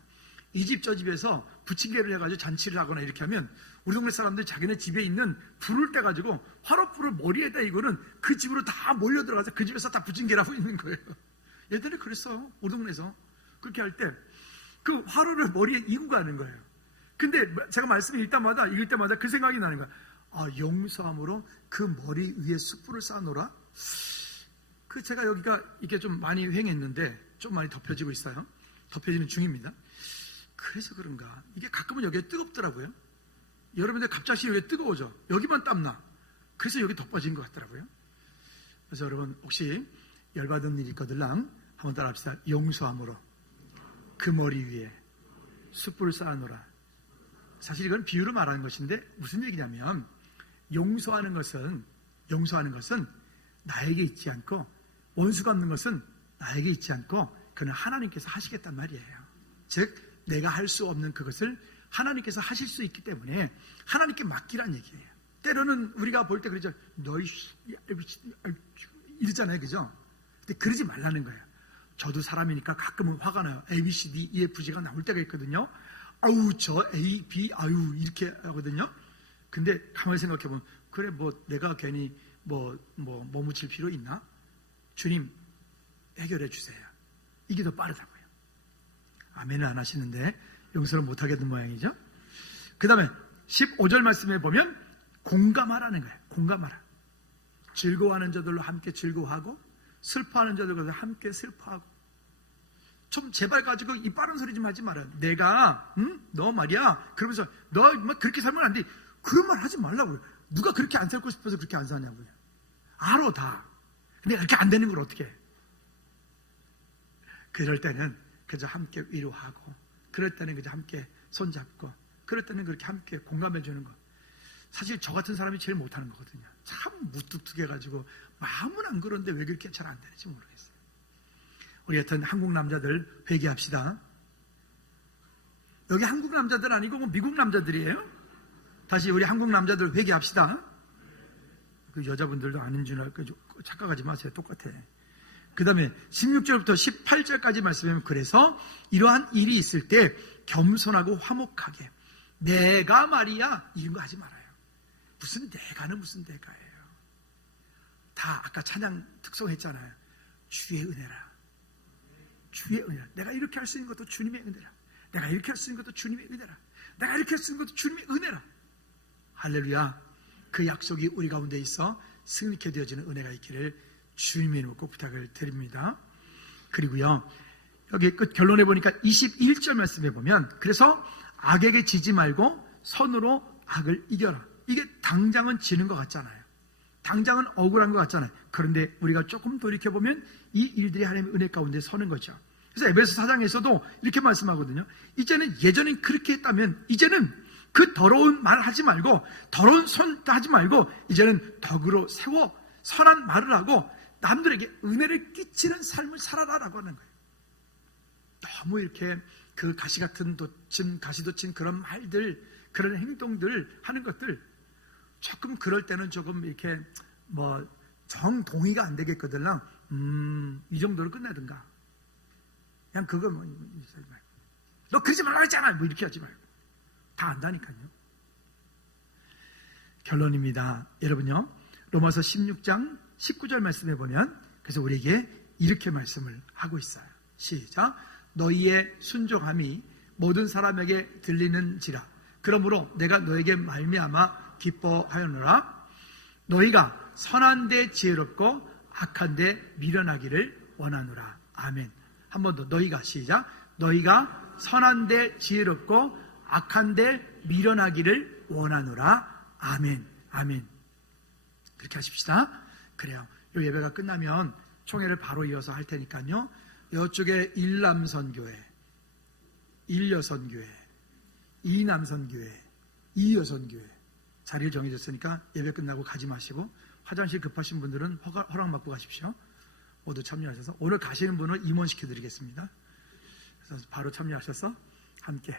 이 집 저 집에서 부침개를 해가지고 잔치를 하거나 이렇게 하면 우리 동네 사람들이 자기네 집에 있는 불을 떼가지고 화롯불을 머리에다 이고는 그 집으로 다 몰려 들어가서 그 집에서 다 부침개를 하고 있는 거예요. 예전에 그랬어요. 우리 동네에서. 그렇게 할 때 그 화로를 머리에 이고 가는 거예요. 근데 제가 말씀을 읽을 때마다 그 생각이 나는 거예요. 용서함으로 그 머리 위에 숯불을 쌓아놓으라. 제가 여기가 이게 좀 많이 횡했는데 좀 많이 덮여지고 있어요. 덮여지는 중입니다. 그래서 그런가 이게 가끔은 여기에 뜨겁더라고요. 여러분들 갑자기 여기 뜨거워져. 여기만 땀나. 그래서 여기 덮어진 것 같더라고요. 그래서 여러분, 혹시 열받은 일이 있거들랑 한번 따라합시다. 용서함으로 그 머리 위에 숯불을 쌓아놓으라. 사실 이건 비유로 말하는 것인데 무슨 얘기냐면, 용서하는 것은 나에게 있지 않고, 원수 갚는 것은 나에게 있지 않고 그는 하나님께서 하시겠단 말이에요. 즉 내가 할 수 없는 그것을 하나님께서 하실 수 있기 때문에 하나님께 맡기란 얘기예요. 때로는 우리가 볼 때 그러죠. 너희 이러잖아요. 그죠? 근데 그러지 말라는 거예요. 저도 사람이니까 가끔은 화가 나요. A, B, C, D, E, F, G가 나올 때가 있거든요. 아우 저 A, B, 아유 이렇게 하거든요. 근데 가만히 생각해보면 그래 뭐 내가 괜히 뭐 묻힐 필요 있나? 주님 해결해 주세요. 이게 더 빠르다고요. 아멘을 안 하시는데 용서를 못 하겠는 모양이죠. 그 다음에 15절 말씀에 보면 공감하라는 거예요. 공감하라. 즐거워하는 자들로 함께 즐거워하고 슬퍼하는 자들과 함께 슬퍼하고. 좀 제발 가지고 이 빠른 소리 좀 하지 마라. 내가 너 말이야 그러면서 너 뭐 그렇게 살면 안 돼. 그런 말 하지 말라고요. 누가 그렇게 안 살고 싶어서 그렇게 안 사냐고요. 알아 다. 근데 그렇게 안 되는 걸 어떻게 해. 그럴 때는 그저 함께 위로하고, 그럴 때는 그저 함께 손잡고, 그럴 때는 그렇게 함께 공감해 주는 거. 사실 저 같은 사람이 제일 못하는 거거든요. 참 무뚝뚝해가지고 마음은 안 그런데 왜 그렇게 잘 안 되는지 모르겠어요. 우리 같은 한국 남자들 회개합시다. 여기 한국 남자들 아니고 뭐 미국 남자들이에요. 다시 우리 한국 남자들 회개합시다. 그 여자분들도 아는 줄 알고 착각하지 마세요. 똑같아. 그 다음에 16절부터 18절까지 말씀하면 그래서 이러한 일이 있을 때 겸손하고 화목하게 내가 말이야 이런 거 하지 말아요. 무슨 내가는 무슨 내가예요. 다 아까 찬양 특송했잖아요. 주의 은혜라. 주의 은혜라. 내가 이렇게 할 수 있는 것도 주님의 은혜라. 내가 이렇게 할 수 있는 것도 주님의 은혜라. 내가 이렇게 할 수 있는 것도 주님의 은혜라. 할렐루야. 그 약속이 우리 가운데 있어 승리케 되어지는 은혜가 있기를 주님의 이름으로 꼭 부탁을 드립니다. 그리고요, 여기 끝 결론에 보니까 21절 말씀에 보면 그래서 악에게 지지 말고 선으로 악을 이겨라. 이게 당장은 지는 것 같잖아요. 당장은 억울한 것 같잖아요. 그런데 우리가 조금 돌이켜보면 이 일들이 하나님의 은혜 가운데 서는 거죠. 그래서 에베소 4장에서도 이렇게 말씀하거든요. 이제는 예전엔 그렇게 했다면 이제는 그 더러운 말 하지 말고 더러운 손 하지 말고 이제는 덕으로 세워 선한 말을 하고 남들에게 은혜를 끼치는 삶을 살아라라고 하는 거예요. 너무 이렇게 그 가시돋친 그런 말들, 그런 행동들 하는 것들 조금 그럴 때는 조금 이렇게 뭐 정동의가 안 되겠거든요. 이 정도로 끝내든가. 그냥 그거 뭐 너 그러지 말라 했잖아. 뭐 이렇게 하지 말고 다 안다니까요. 결론입니다. 여러분요, 로마서 16장 19절 말씀에 보면 그래서 우리에게 이렇게 말씀을 하고 있어요. 시작. 너희의 순종함이 모든 사람에게 들리는지라. 그러므로 내가 너에게 말미암아 기뻐하였노라. 너희가 선한 데 지혜롭고 악한 데 미련하기를 원하노라. 아멘. 한 번 더. 너희가 시작. 너희가 선한 데 지혜롭고 악한 데 미련하기를 원하노라. 아멘. 아멘. 그렇게 하십시다. 그래요. 이 예배가 끝나면 총회를 바로 이어서 할 테니까요. 이쪽에 1남선교회, 1여선교회, 2남선교회, 2여선교회 자리를 정해졌으니까 예배 끝나고 가지 마시고 화장실 급하신 분들은 허락받고 가십시오. 모두 참여하셔서 오늘 가시는 분은 임원시켜드리겠습니다. 그래서 바로 참여하셔서 함께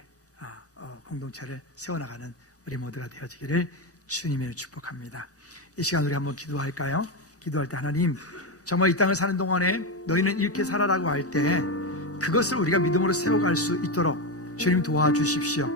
공동체를 세워나가는 우리 모두가 되어지기를 주님의 축복합니다. 이 시간 우리 한번 기도할까요? 기도할 때 하나님 정말 이 땅을 사는 동안에 너희는 이렇게 살아라고 할 때 그것을 우리가 믿음으로 세워갈 수 있도록 주님 도와주십시오.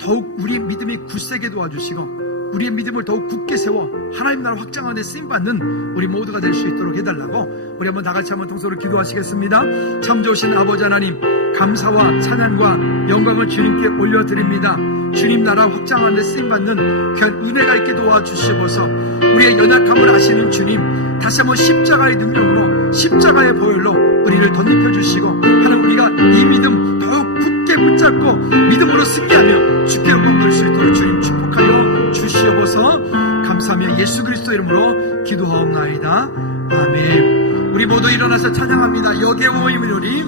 더욱 우리의 믿음이 굳세게 도와주시고 우리의 믿음을 더욱 굳게 세워 하나님 나라 확장하는 데 쓰임받는 우리 모두가 될 수 있도록 해달라고 우리 한번 다같이 한번 통성으로 기도하시겠습니다. 참 좋으신 아버지 하나님, 감사와 찬양과 영광을 주님께 올려드립니다. 주님 나라 확장하는 데 쓰임받는 귀한 은혜가 있게 도와주시옵소서. 우리의 연약함을 아시는 주님, 다시 한번 십자가의 능력으로 십자가의 보혈로 우리를 덧입혀 주시고 하나님 우리가 이 믿음 더욱 굳게 붙잡고 믿음으로 승리하며 주께 영광 돌릴 수 있도록 주님 축복하여 주시옵소서. 감사하며 예수 그리스도 이름으로 기도하옵나이다. 아멘. 우리 모두 일어나서 찬양합니다. 여기에 모이노니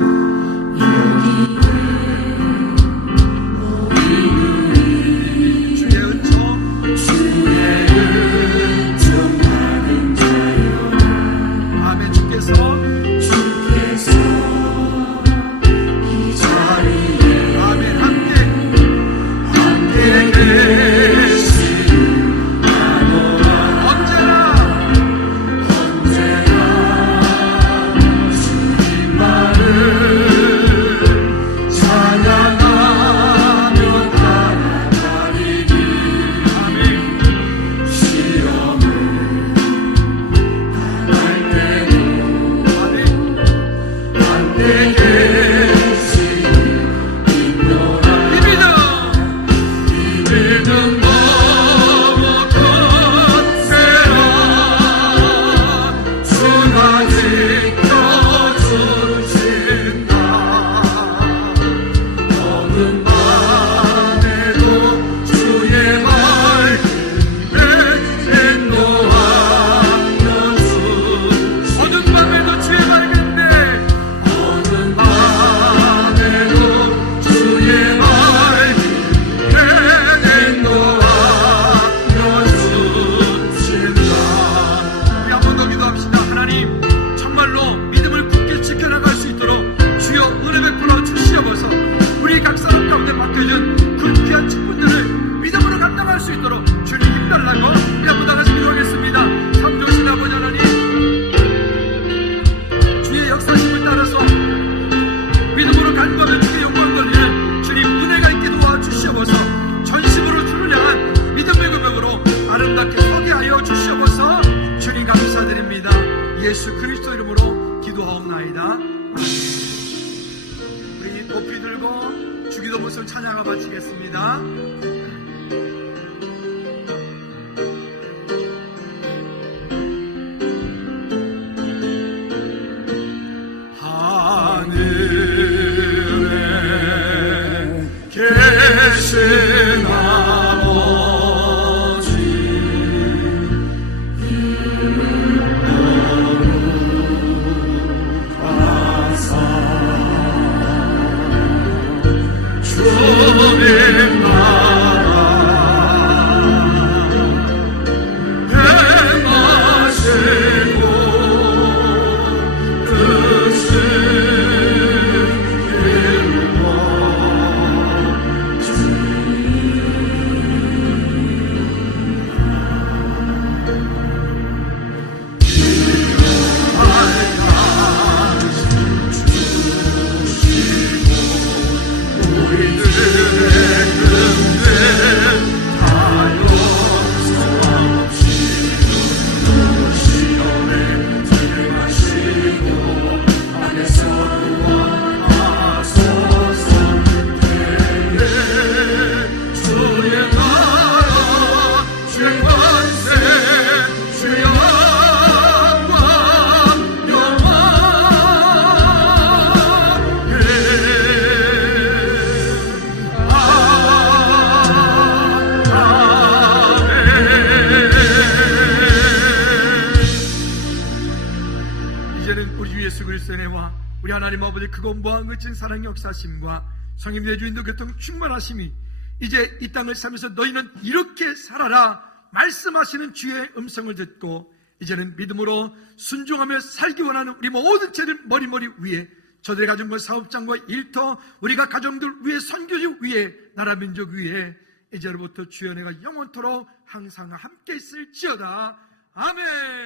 언제나 예수 그리스도 이름으로 기도하옵나이다. 아멘. 우리 높이 들고 주기도 모습 찬양을 바치겠습니다. 하늘에 계신 아버지, 주님 나라 행하시고 뜻을 우리 하나님 아버지 크고 무한 거친 사랑 역사심과 성령의 주인도 교통 충만하심이 이제 이 땅을 살면서 너희는 이렇게 살아라 말씀하시는 주의 음성을 듣고 이제는 믿음으로 순종하며 살기 원하는 우리 모든 죄들 머리머리 위에 저들이 가진 것 사업장과 일터 우리가 가정들 위에 선교지 위에 나라 민족 위에 이제로부터 주여 내가 영원토록 항상 함께 있을지어다. 아멘.